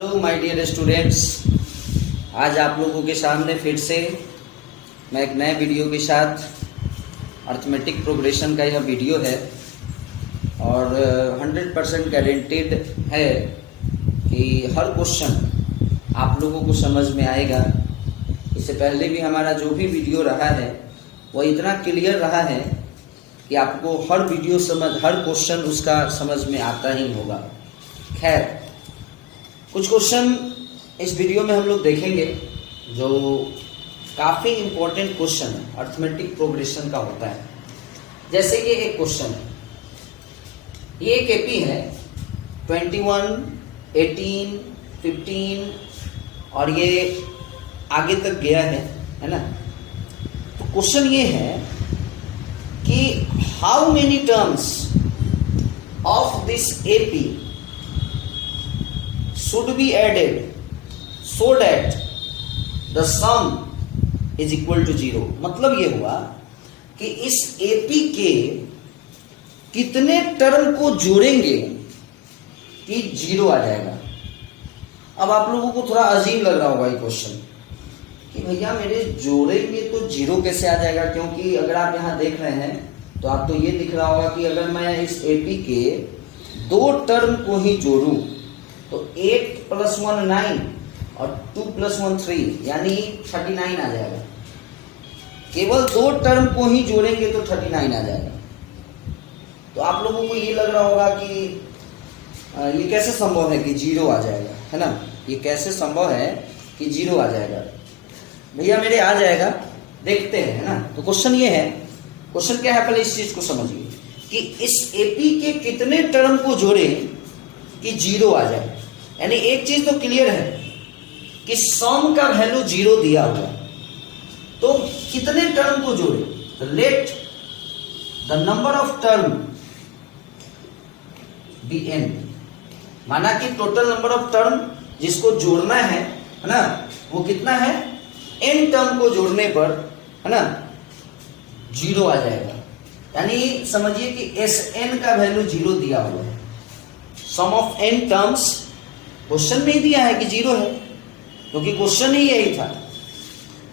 Hello my dear students, आज आप लोगों के सामने फिर से मैं एक नए वीडियो के साथ अर्थमेटिक प्रोग्रेशन का यह वीडियो है और 100% गारंटेड है कि हर क्वेश्चन आप लोगों को समझ में आएगा। इससे पहले भी हमारा जो भी वीडियो रहा है वह इतना क्लियर रहा है कि आपको हर क्वेश्चन उसका समझ में आता ही होगा। खैर, कुछ क्वेश्चन इस वीडियो में हम लोग देखेंगे जो काफ़ी इम्पोर्टेंट क्वेश्चन है, अर्थमेटिक प्रोग्रेशन का होता है। जैसे ये एक क्वेश्चन है, ये एक एपी है 21, 18, 15 और ये आगे तक गया है ना। तो क्वेश्चन ये है कि how many terms of this AP should be added so that the sum is equal to 0। मतलब ये हुआ कि इस एपी के कितने टर्म को जोड़ेंगे कि 0 आ जाएगा। अब आप लोगों को थोड़ा अजीब लग रहा होगा ये क्वेश्चन कि भैया मेरे जोड़ेंगे तो 0 कैसे आ जाएगा, क्योंकि अगर आप यहाँ देख रहे हैं तो आपको ये दिख रहा होगा कि अगर मैं इस एपी के दो टर्म को ही जोड़ूं तो 8 + 1 9 और 2 + 1 3 यानी 39 आ जाएगा। केवल दो टर्म को ही जोड़ेंगे तो 39 आ जाएगा। तो आप लोगों को ये लग रहा होगा कि ये कैसे संभव है कि 0 आ जाएगा, है ना। ये कैसे संभव है कि 0 आ जाएगा। भैया मेरे आ जाएगा, देखते हैं, है ना। तो क्वेश्चन ये है, क्वेश्चन क्या है, पहले इस चीज को समझिए कि इस एपी के कितने टर्म को जोड़े कि 0 आ जाए। यानी एक चीज तो क्लियर है कि सम का वैल्यू 0 दिया हुआ है, तो कितने टर्म को जोड़े। Let the number of term be n। माना कि टोटल नंबर ऑफ टर्म जिसको जोड़ना है ना, वो कितना है, n टर्म को जोड़ने पर, है ना, 0 आ जाएगा। यानी समझिए कि Sn का वैल्यू 0 दिया हुआ है। सम ऑफ n टर्म्स क्वेश्चन में ही दिया है कि 0 है, क्योंकि क्वेश्चन ही यही था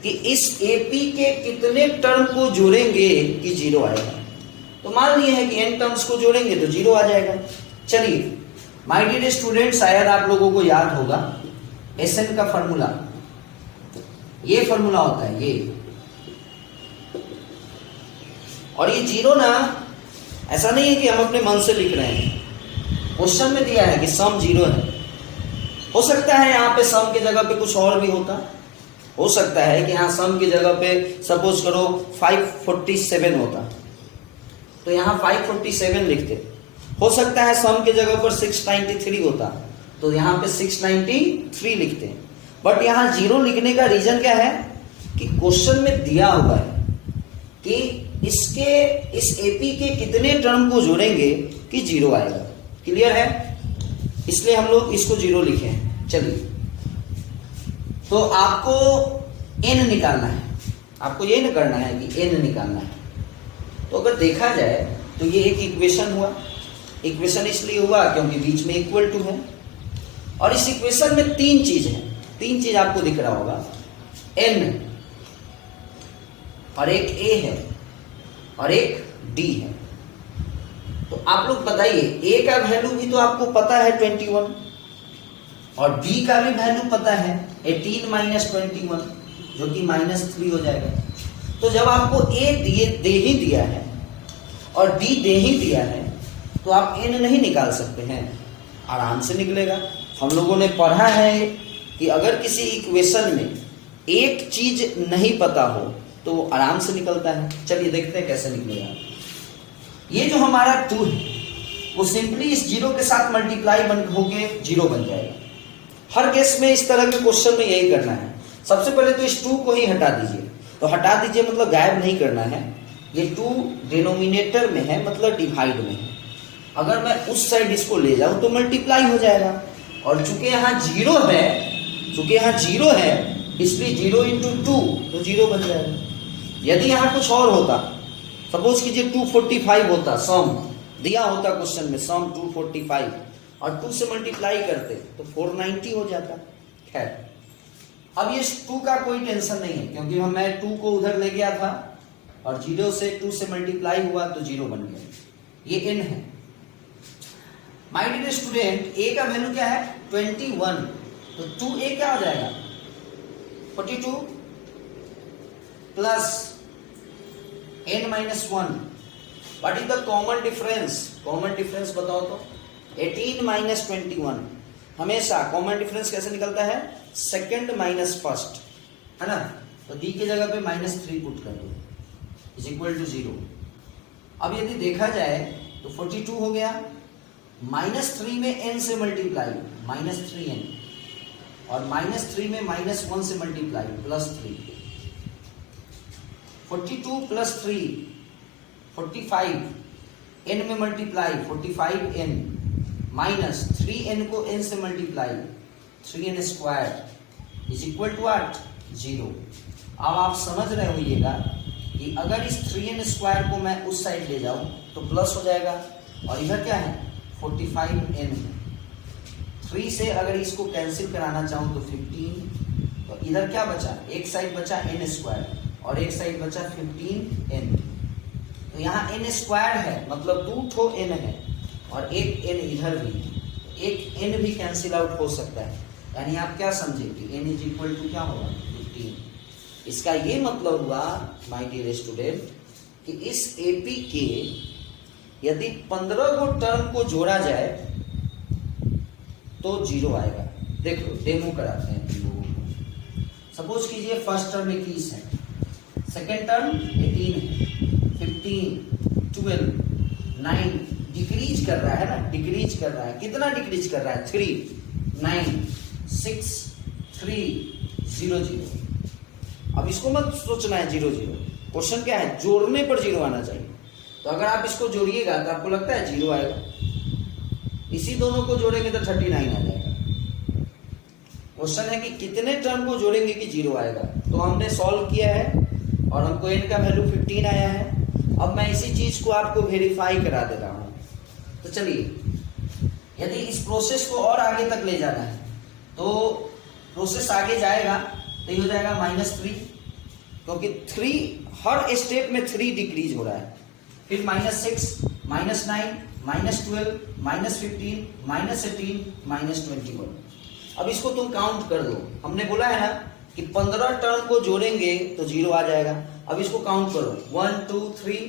कि इस एपी के कितने टर्म को जोड़ेंगे कि 0 आएगा। तो मान लिए है कि n टर्म्स को जोड़ेंगे तो 0 आ जाएगा। चलिए माय डियर स्टूडेंट, शायद आप लोगों को याद होगा Sn का फॉर्मूला, ये फॉर्मूला होता है ये, और ये 0 ना ऐसा नहीं है कि हम अपने मन से लिख रहे हैं। क्वेश्चन में दिया है कि सम 0 है। हो सकता है यहाँ पे सम की जगह पे कुछ और भी होता, हो सकता है कि यहाँ सम की जगह पे सपोज करो 547 होता तो यहाँ 547 लिखते। हो सकता है सम की जगह पर 693 होता तो यहाँ पे 693 लिखते। बट यहाँ 0 लिखने का रीजन क्या है कि क्वेश्चन में दिया हुआ है कि इस एपी के कितने टर्म को जोड़ेंगे कि 0 आएगा। क्लियर है, इसलिए हम लोग इसको 0 लिखे हैं। चलिए, तो आपको n निकालना है, आपको ये न करना है कि n निकालना है। तो अगर देखा जाए तो ये एक इक्वेशन हुआ। इक्वेशन इसलिए हुआ क्योंकि बीच में इक्वल टू है, और इस इक्वेशन में तीन चीज है, तीन चीज आपको दिख रहा होगा, n और एक a है और एक d है। तो आप लोग बताइए, a का वैल्यू भी तो आपको पता है 21 और b का भी वैल्यू पता है 18 - 21 जो कि -3 हो जाएगा। तो जब आपको a दे ही दिया है और b दे ही दिया है तो आप n नहीं निकाल सकते हैं, आराम से निकलेगा। हम लोगों ने पढ़ा है कि अगर किसी इक्वेशन में एक चीज नहीं पता हो तो वो आराम से निकलता है। चलिए देखते हैं कैसे निकलेगा। ये जो हमारा 2 है वो सिंपली इस 0 के साथ मल्टीप्लाई होके 0 बन जाएगा। हर केस में इस तरह के क्वेश्चन में यही करना है। सबसे पहले तो इस 2 को ही हटा दीजिए। तो हटा दीजिए मतलब गायब नहीं करना है। ये 2 डिनोमिनेटर में है, मतलब डिवाइड में है। अगर मैं उस साइड इसको ले जाऊं तो मल्टीप्लाई हो जाएगा, और चूंकि यहाँ 0 है इसलिए 0 × 2 तो 0 बन जाएगा। यदि यहाँ कुछ और होता, सपोज कीजिए 245 होता, सम दिया होता क्वेश्चन में, सम 245, और 2 से मल्टीप्लाई करते तो 490 हो जाता। खैर, अब ये 2 का कोई टेंशन नहीं है, क्योंकि मैं 2 को उधर ले गया था और 0 से 2 से मल्टीप्लाई हुआ तो 0 बन गया। ये n है। माय डियर स्टूडेंट, a का वैल्यू क्या है 21, तो 2a क्या हो जाएगा 42 plus n minus 1। What is the common difference? Common difference बताओ तो 18 माइनस 21। हमेशा कॉमन डिफरेंस कैसे निकलता है? सेकंड माइनस फर्स्ट, है ना। तो d की जगह पे -3 पुट कर दो इज इक्वल टू 0। अब यदि देखा जाए तो 42 हो गया, -3 में n से मल्टीप्लाई -3n, और -3 में -1 से मल्टीप्लाई +3। 42 प्लस 3 45, n में मल्टीप्लाई 45n, माइनस 3n को n से multiply 3n square is equal to 0। अब आप समझ रहे होइएगा कि अगर इस 3n स्क्वायर को मैं उस साइड ले जाऊं तो प्लस हो जाएगा, और इधर क्या है 45n। 3 से अगर इसको कैंसिल कराना चाहूं तो 15, तो इधर क्या बचा? एक साइड बचा n स्क्वायर और एक साइड बचा 15n। तो यहाँ n स्क्वायर है, मतलब 2 ठो n है, और एक n इधर भी, एक n भी कैंसिल आउट हो सकता है। यानी आप क्या समझे कि n इज इक्वल टू क्या होगा 15। इसका ये मतलब हुआ माय डियर स्टूडेंट कि इस एपी के यदि 15 को टर्म को जोड़ा जाए तो 0 आएगा। देखो डेमो कराते हैं लोगों को। सपोज कीजिए फर्स्ट टर्म 21 है, सेकेंड टर्म 18 है, 15, 12, 9 डिक्रीज कर रहा है ना, डिक्रीज कर रहा है। कितना डिक्रीज कर रहा है? 3, 9, 6, 3, 0, 0। अब इसको मत सोचना है 0, 0। क्वेश्चन क्या है? जोड़ने पर 0 आना चाहिए। तो अगर आप इसको जोड़िएगा तो आपको लगता है 0 आएगा। इसी दोनों को जोड़ेंगे तो 39 आ जाएगा। क्वेश्चन है कि कितने टर्म को जोड़ेंगे कि 0 आएगा। तो हमने सॉल्व किया है और हमको n का वैल्यू 15 आया है। अब मैं इसी चीज को आपको वेरीफाई करा दे रहा हूं। तो चलिए, यदि इस प्रोसेस को और आगे तक ले जाना है तो प्रोसेस आगे जाएगा तो ये हो जाएगा -3, क्योंकि 3 हर स्टेप में 3 डिक्रीज हो रहा है। फिर -6, -9, -12, -15, -18, -21। अब इसको तुम काउंट कर दो। हमने बोला है ना कि 15 टर्म को जोड़ेंगे तो 0 आ जाएगा। अब इसको काउंट करो 1 2 3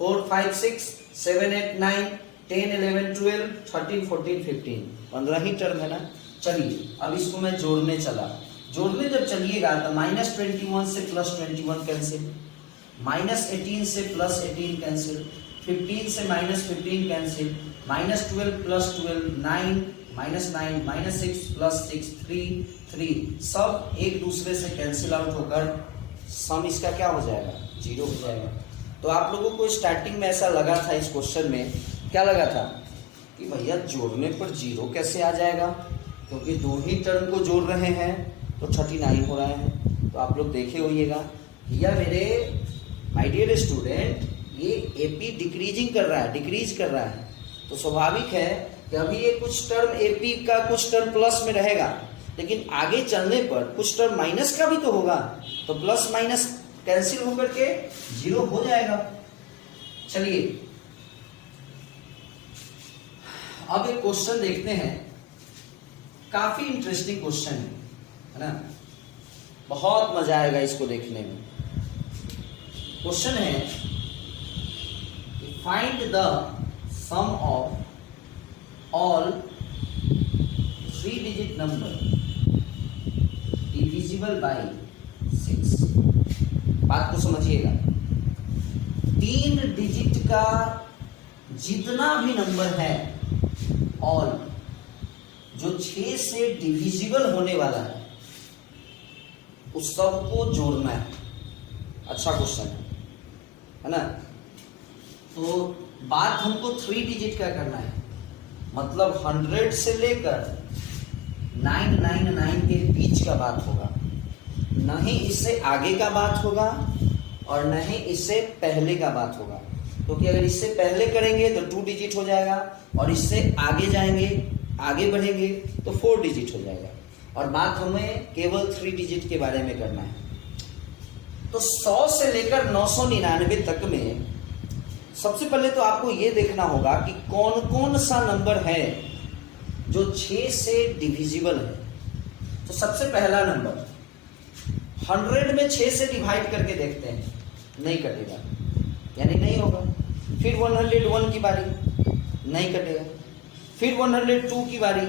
4 5 6 7 8 9 10 11 12 13 14 15, 15 ही टर्म है ना। चलिए अब इसको मैं जोड़ने चला। जोड़ने जब चलिएगा तो -21 से +21 कैंसिल, -18 से +18 कैंसिल, 15 से -15 कैंसिल, -12 + 12 9, -9 -6 + 6 3 3, सब एक दूसरे से कैंसिल आउट होकर सम इसका क्या हो जाएगा 0 हो जाएगा। तो आप लोगों को स्टार्टिंग में ऐसा लगा था, इस क्वेश्चन में क्या लगा था कि भैया जोड़ने पर 0 कैसे आ जाएगा, क्योंकि 2 ही टर्म को जोड़ रहे हैं तो 39 हो रहा है। तो आप लोग देखे होइएगा भैया मेरे माय डियर स्टूडेंट, ये एपी डिक्रीजिंग कर रहा है, डिक्रीज कर रहा है। तो स्वाभाविक है कि अभी ये कुछ टर्म एपी का कुछ टर्म प्लस में रहेगा, लेकिन आगे चलने पर कुछ टर्म माइनस का भी तो होगा, तो प्लस माइनस कैंसिल होकर के 0 हो जाएगा। चलिए अब एक क्वेश्चन देखते हैं, काफी इंटरेस्टिंग क्वेश्चन है ना, बहुत मजा आएगा इसको देखने में। क्वेश्चन है find the sum of all 3 digit number divisible by 6। बात को समझिएगा, 3 डिजिट का जितना भी नंबर है ऑल जो 6 से डिविजिबल होने वाला है उस सबको जोड़ना है। अच्छा क्वेश्चन है ना। तो बात हमको 3 डिजिट का करना है, मतलब 100 से लेकर 999 के बीच का बात होगा, न ही इससे आगे का बात होगा और न ही इससे पहले का बात होगा। क्योंकि अगर इससे पहले करेंगे तो 2 डिजिट हो जाएगा और इससे आगे जाएंगे आगे बढ़ेंगे तो 4 डिजिट हो जाएगा, और बात हमें केवल 3 डिजिट के बारे में करना है। तो 100 से लेकर 999 तक में सबसे पहले तो आपको ये देखना होगा कि कौन कौन सा नंबर है जो 6 से डिविजिबल है। तो सबसे पहला नंबर 100 में 6 से डिवाइड करके देखते हैं, नहीं कटेगा, यानी नहीं होगा। फिर 101 की बारी, नहीं कटेगा। फिर 102 की बारी,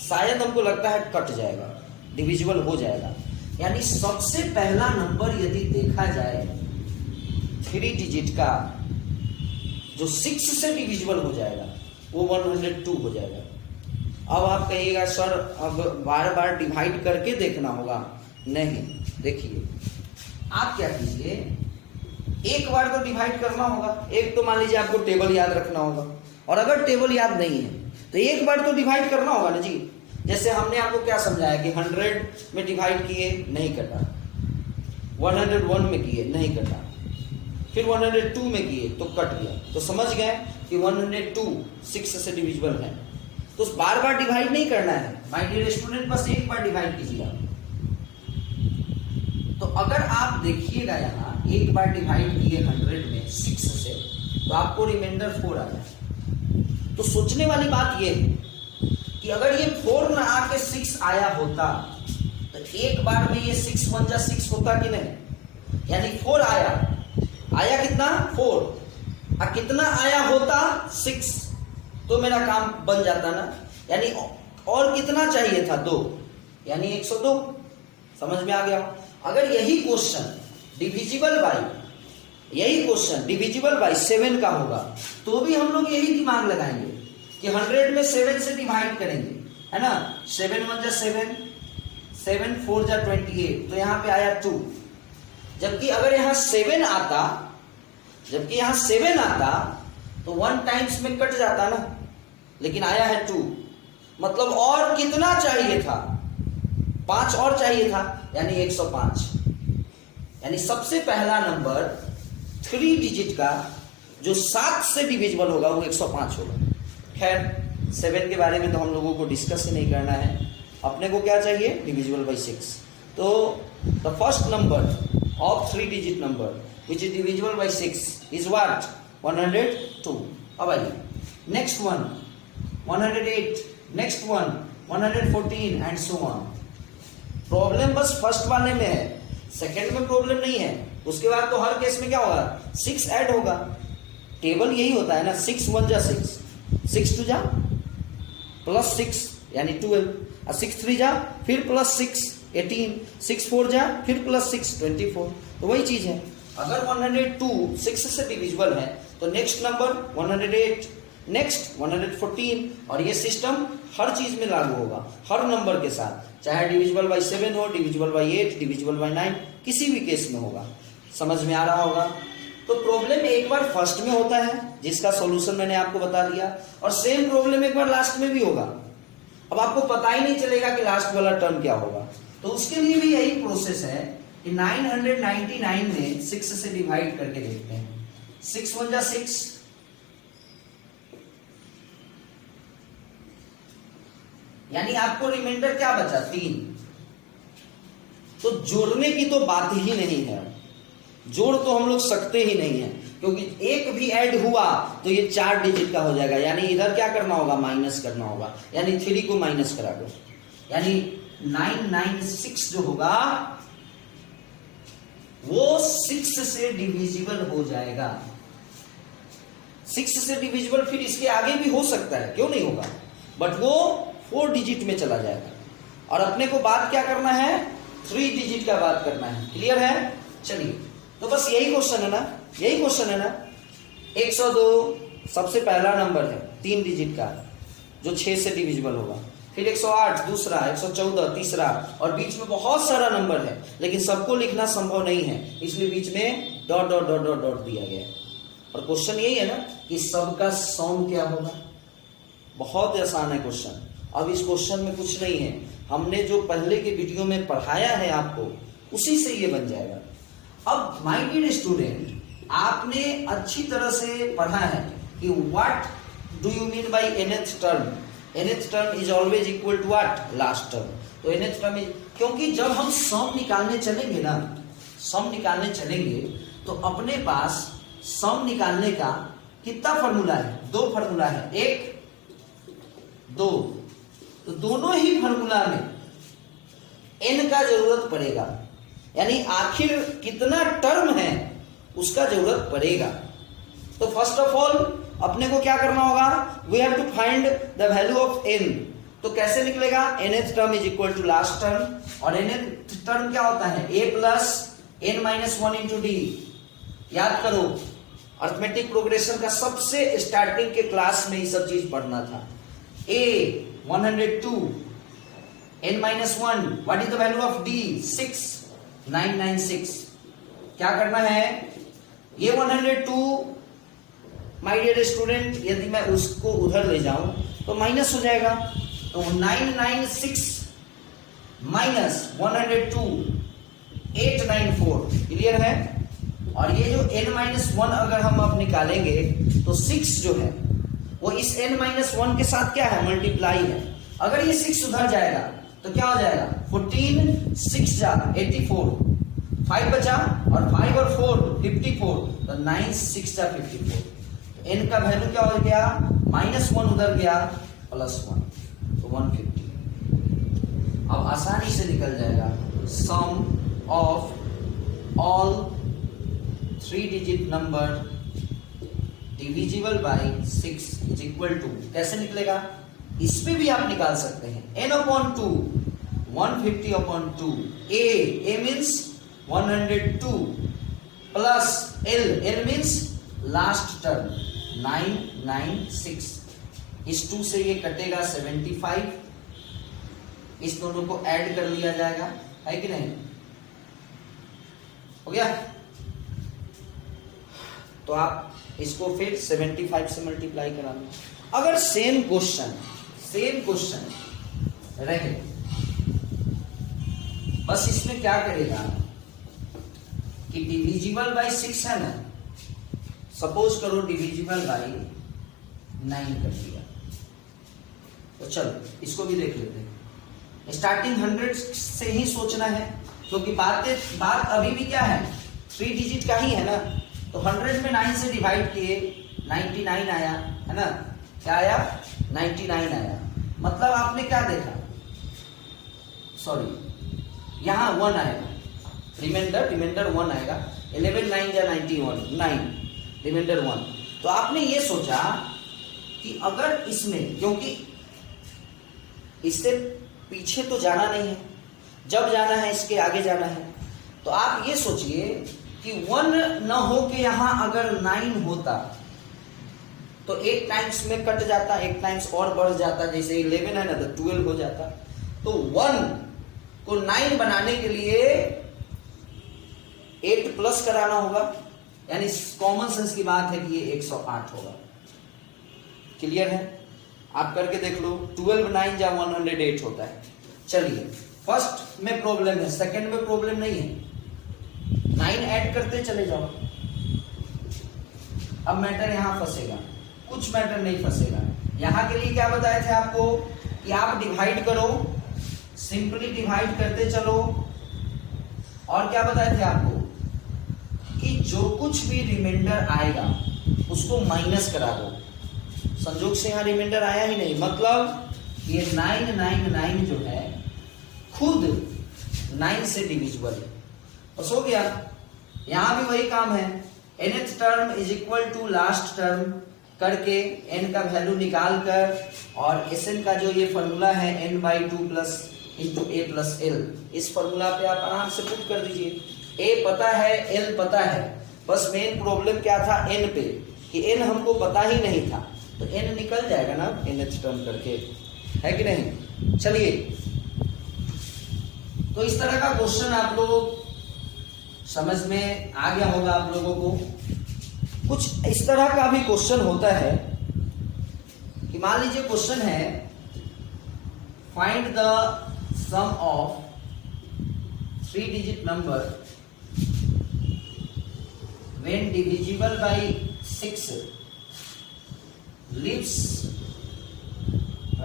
शायद हमको लगता है कट जाएगा, डिविजिबल हो जाएगा। यानी सबसे पहला नंबर यदि देखा जाए 3 डिजिट का जो 6 से डिविजिबल हो जाएगा वो 102 हो जाएगा। अब आप कहिएगा सर अब बार बार डिवाइड करके देखना होगा, नहीं। देखिए आप क्या कीजिए, एक बार तो डिवाइड करना होगा। एक तो मान लीजिए आपको टेबल याद रखना होगा, और अगर टेबल याद नहीं है तो एक बार तो डिवाइड करना होगा ना जी। जैसे हमने आपको क्या समझाया कि 100 में डिवाइड किए, नहीं कटा। 101 में किए, नहीं कटा। फिर 102 में किए तो कट गया। तो समझ गए कि 102 6 से डिविजिबल है। तो बार बार डिवाइड नहीं करना है माय डियर स्टूडेंट, बस एक बार डिवाइड कीजिए आप। तो अगर आप देखिएगा यहाँ एक बार डिवाइड किए 100 में 6 से, तो आपको रिमाइंडर 4 आया। तो सोचने वाली बात यह है कि अगर ये 4 ना आके 6 आया होता तो एक बार में ये 6 1 जा 6 होता कि नहीं, यानी 4 आया कितना 4, और कितना आया होता 6, तो मेरा काम बन जाता ना। यानी और कितना चाहिए था 2, यानी 102। समझ में आ गया। अगर यही क्वेश्चन डिविजिबल बाय 7 का होगा तो भी हम लोग यही दिमाग लगाएंगे कि 100 में 7 से डिवाइड करेंगे, है ना। 7 1 जा 7, 7 4 जा 28, तो यहां पे आया 2। जबकि अगर यहां 7 आता तो 1 टाइम्स में कट जाता ना, लेकिन आया है 2। मतलब और कितना चाहिए था, 5 और चाहिए था, यानी 105। यानी सबसे पहला नंबर 3 डिजिट का जो 7 से डिविजिबल होगा वो 105 होगा। खैर 7 के बारे में तो हम लोगों को डिस्कस ही नहीं करना है, अपने को क्या चाहिए, डिविजिबल बाय 6। तो the first number of 3 digit number which is divisible by 6 is what, 102। अब आइए next one 108, next one 114 and so on. Problem बस फर्स्ट वाले में है, सेकंड में प्रॉब्लम नहीं है। उसके बाद तो हर केस में क्या होगा, 6 ऐड होगा। टेबल यही होता है ना, 6 1 जा 6, 6 2 जा प्लस 6 यानी 12, और 6 3 जा फिर प्लस 6 18, 6 4 जा फिर प्लस 6 24। तो वही चीज है। अगर 102 6 से डिविजिबल है तो नेक्स्ट नंबर 108, नेक्स्ट 114, और ये सिस्टम हर चीज में लागू होगा, हर नंबर के साथ, चाहे डिविजिबल बाय 7 हो, डिविजिबल बाय 8, डिविजिबल बाय 9, किसी भी केस में होगा। समझ में आ रहा होगा। तो प्रॉब्लम एक बार फर्स्ट में होता है जिसका सॉल्यूशन मैंने आपको बता दिया, और सेम प्रॉब्लम एक बार लास्ट में भी होगा। अब आपको पता ही नहीं चलेगा कि लास्ट वाला टर्म क्या होगा। तो उसके लिए भी यही प्रोसेस है कि 999 में 6 से डिवाइड करके देखते हैं। 6 1 जा 6, यानी आपको रिमाइंडर क्या बचा, 3। तो जोड़ने की तो बात ही नहीं है, जोड़ तो हम लोग सकते ही नहीं है, क्योंकि एक भी ऐड हुआ तो ये 4 डिजिट का हो जाएगा। यानी इधर क्या करना होगा, माइनस करना होगा, यानी 3 को माइनस करा दो, यानी 996 जो होगा वो 6 से डिविजिबल हो जाएगा। 6 से डिविजिबल फिर इसके आगे भी हो सकता है, क्यों नहीं होगा, बट वो 4 डिजिट में चला जाएगा। और अपने को बात क्या करना है, 3 डिजिट का बात करना है। क्लियर है। चलिए, तो बस यही क्वेश्चन है ना, यही क्वेश्चन है ना। 102 सबसे पहला नंबर है 3 डिजिट का जो 6 से डिविजिबल होगा। फिर 108 दूसरा, 114 तीसरा, और बीच में बहुत सारा नंबर है, लेकिन सबको लिखना संभव नहीं है, इसलिए बीच में dot dot dot dot dot दिया गया है। और क्वेश्चन यही है ना कि सबका सम क्या होगा। बहुत आसान है क्वेश्चन। अब इस क्वेश्चन में कुछ नहीं है, हमने जो पहले के वीडियो में पढ़ाया है आपको उसी से ये बन जाएगा। अब माय डियर स्टूडेंट, आपने अच्छी तरह से पढ़ा है कि what do you mean by nth term, nth term is always equal to what, last term. तो nth टर्म इज, क्योंकि जब हम सम निकालने चलेंगे ना, सम निकालने चलेंगे तो अपने पास सम निकालने का कितना फॉर्मूला है, दो फॉर्मूला है, एक दो, तो दोनों ही फॉर्मूला में n का जरूरत पड़ेगा, यानी आखिर कितना टर्म है उसका जरूरत पड़ेगा। तो फर्स्ट ऑफ ऑल अपने को क्या करना होगा, we have to find the value of n। तो कैसे निकलेगा, nth term is equal to last term, और nth टर्म क्या होता है, a plus n minus 1 into D. याद करो अर्थमेटिक प्रोग्रेशन का सबसे स्टार्टिंग के क्लास में ये सब चीज पढ़ना था। a 102, n minus 1, what is the value of d, 6, 996। क्या करना है, ये 102 माय डियर स्टूडेंट, यदि मैं उसको उधर ले जाऊं तो माइनस हो जाएगा, तो 996 माइनस 102 894, क्लियर है। और ये जो n माइनस 1 अगर हम अब निकालेंगे तो 6 जो है वो इस n माइनस 1 के साथ क्या है, मल्टीप्लाई है। अगर ये 6 उधर जाएगा तो क्या हो जाएगा, 14, 6 जा 84, 5 बचा, और 5 और 4 54, तो 9 6 जा 54। तो n का वैल्यू क्या हो गया, माइनस 1 उधर गया, प्लस 1, तो 150। अब आसानी से निकल जाएगा, sum of all 3 digit number divisible by 6 is equal to, कैसे निकलेगा, इस पे भी आप निकाल सकते हैं, n upon 2 150 upon 2, a means 102 plus l means last term 996, इस 2 से ये कटेगा 75, इस दोनों को ऐड कर लिया जाएगा, है कि नहीं, हो गया। तो आप इसको फिर 75 से मल्टीप्लाई करा लो। अगर सेम क्वेश्चन रहे, बस इसमें क्या करेगा कि डिविजिबल बाय 6 है ना, सपोज करो डिविजिबल बाय 9 कर दिया, तो चलो इसको भी देख लेते हैं। स्टार्टिंग 100 से ही सोचना है, क्योंकि बात अभी भी क्या है, 3 डिजिट का ही है ना। तो 100 में 9 से डिवाइड किए 99 आया, है ना, क्या आया, 99 आया। मतलब आपने क्या देखा, सॉरी यहां 1 आएगा, रिमाइंडर 1 आएगा, 11 9 या 91, 9 रिमाइंडर 1। तो आपने ये सोचा कि अगर इसमें, क्योंकि इससे पीछे तो जाना नहीं है, जब जाना है इसके आगे जाना है, तो आप ये सोचिए कि 1 न हो के यहां अगर 9 होता तो 8 टाइम्स में कट जाता, 8 टाइम्स और बढ़ जाता, जैसे 11 है ना तो 12 हो जाता। तो 1 को 9 बनाने के लिए 8 प्लस कराना होगा, यानी कॉमन सेंस की बात है कि ये 108 होगा। क्लियर है, आप करके देख लो, 12 9 जा 108 होता है। चलिए फर्स्ट में प्रॉब्लम है, सेकंड में प्रॉब्लम नहीं है, 9 ऐड करते चले जाओ। अब मैटर यहां फंसेगा, कुछ मैटर नहीं फंसेगा। यहां के लिए क्या बताए थे आपको कि आप डिवाइड करो, सिंपली डिवाइड करते चलो, और क्या बताए थे आपको कि जो कुछ भी रिमाइंडर आएगा उसको माइनस करा दो। संजोग से यहां रिमाइंडर आया ही नहीं, मतलब ये 999 जो है खुद 9 से डिविजिबल है, बस हो गया। यहां भी वही काम है, nth term is equal to last term करके n का वैल्यू निकाल कर, और Sn का जो ये फॉर्मूला है n/2 plus into a plus l, इस फॉर्मूला पे आप आराम से पुट कर दीजिए। a पता है, l पता है, बस मेन प्रॉब्लम क्या था n पे, कि n हमको पता ही नहीं था, तो n निकल जाएगा ना nth टर्म करके, है कि नहीं। चलिए, तो इस तरह का क्वेश्चन आप लोग समझ में आ गया होगा आप लोगों को। कुछ इस तरह का भी क्वेश्चन होता है कि मान लीजिए क्वेश्चन है, find the sum of 3 digit number when divisible by 6 leaves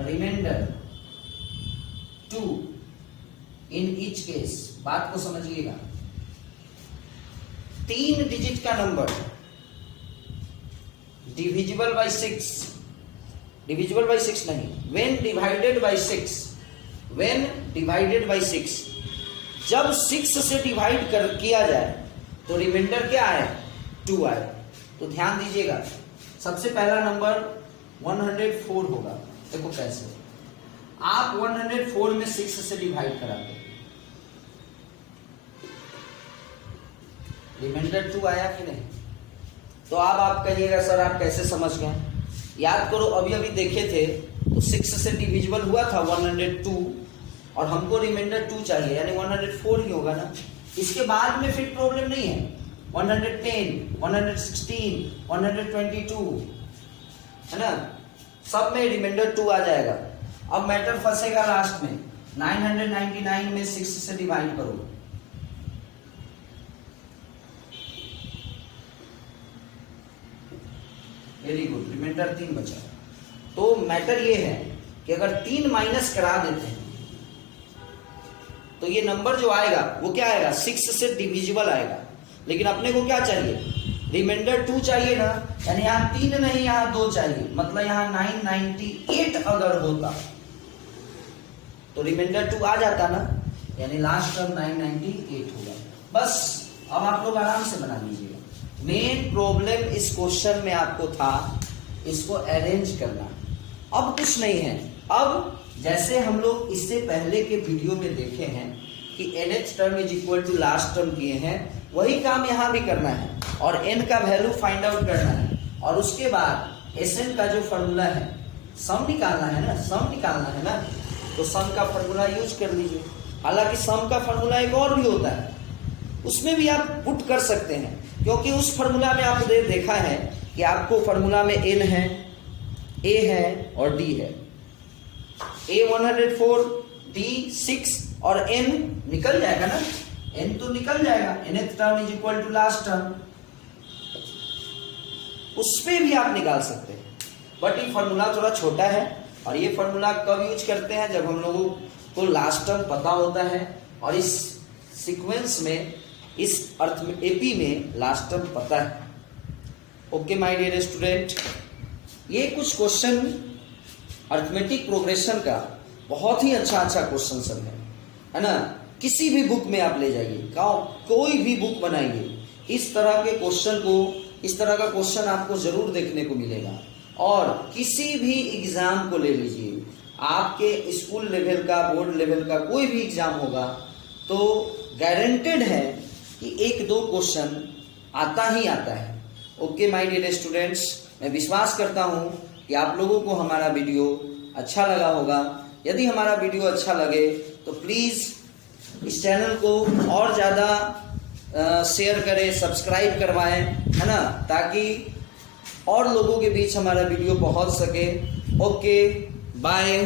remainder 2 in each case. बात को समझिएगा, 3 डिजिट का number divisible by 6, divisible by 6 नहीं, when divided by 6, when divided by 6, जब 6 से डिवाइड किया जाए तो रिमाइंडर क्या आए, 2 आए। तो ध्यान दीजिएगा, सबसे पहला नंबर 104 होगा। देखो कैसे, आप 104 में 6 से डिवाइड कराते, रिमाइंडर 2 आया कि नहीं। तो अब आप कहिएगा सर आप कैसे समझ गए। याद करो, अभी अभी देखे थे तो 6 से डिविजिबल हुआ था 102 और हमको रिमाइंडर 2 चाहिए, यानी 104 ही होगा ना। इसके बाद में फिर प्रॉब्लम नहीं है, 110, 116, 122 है ना, सब में रिमाइंडर 2 आ जाएगा। अब मैटर फंसेगा लास्ट में, 999 में 6 से डिवाइड करो, वेरी गुड, रिमाइंडर 3 बचा। तो मैटर ये है कि अगर 3 माइनस करा देते हैं तो ये नंबर जो आएगा वो क्या आएगा, 6 से डिविजिबल आएगा। लेकिन अपने को क्या चाहिए, रिमाइंडर 2 चाहिए ना, यानी यहाँ 3 नहीं यहाँ 2 चाहिए, मतलब यहाँ 998 अगर होता तो रिमाइंडर 2 आ जाता ना, यानी लास्ट टर्म 998 होगा। बस अब आप लोग आराम से बना लीजिएगा। मेन प्रॉब्लम इस क्वेश्चन में आपको था इसको अरेंज करना, अब कुछ नहीं है। अब जैसे हम लोग इससे पहले के वीडियो में देखे हैं कि nth term is equal to last term किए हैं, वही काम यहाँ भी करना है और n का वैल्यू फाइंड आउट करना है और उसके बाद Sn का जो फॉर्मूला है, सम निकालना है ना, सम निकालना है ना, तो सम का फॉर्मूला यूज कर लीजिए। हालांकि सम का फॉर्मूला एक और भी होता है, उसमें भी आप पुट कर सकते हैं, क्योंकि उस फॉर्मूला में आपने देखा है कि आपको फॉर्मूला में n है, a है और d है। a 104, d 6 और n निकल जाएगा ना, n तो निकल जाएगा, nth term is equal to last term, उस पे भी आप निकाल सकते हैं। बट ये फॉर्मूला थोड़ा छोटा है और ये फॉर्मूला कब यूज करते हैं, जब हम लोगों को लास्ट टर्म पता होता है और इस सीक्वेंस में, इस अर्थ में एपी में लास्ट टर्म पता है। ओके माय डियर स्टूडेंट, ये कुछ क्वेश्चन अर्थमेटिक प्रोग्रेशन का बहुत ही अच्छा क्वेश्चन सब है ना। किसी भी बुक में आप ले जाइए, कोई भी बुक बनाइए, इस तरह के क्वेश्चन को, इस तरह का क्वेश्चन आपको जरूर देखने को मिलेगा। और किसी भी एग्जाम को ले लीजिए, आपके स्कूल लेवल का, बोर्ड लेवल का कोई भी एग्जाम होगा तो गारंटेड है कि 1-2 क्वेश्चन आता ही आता है। ओके माय डियर स्टूडेंट्स, मैं विश्वास करता हूं कि आप लोगों को हमारा वीडियो अच्छा लगा होगा। यदि हमारा वीडियो अच्छा लगे तो प्लीज इस चैनल को और ज़्यादा शेयर करें, सब्सक्राइब करवाएं, है ना, ताकि और लोगों के बीच हमारा वीडियो पहुंच सके। Okay bye.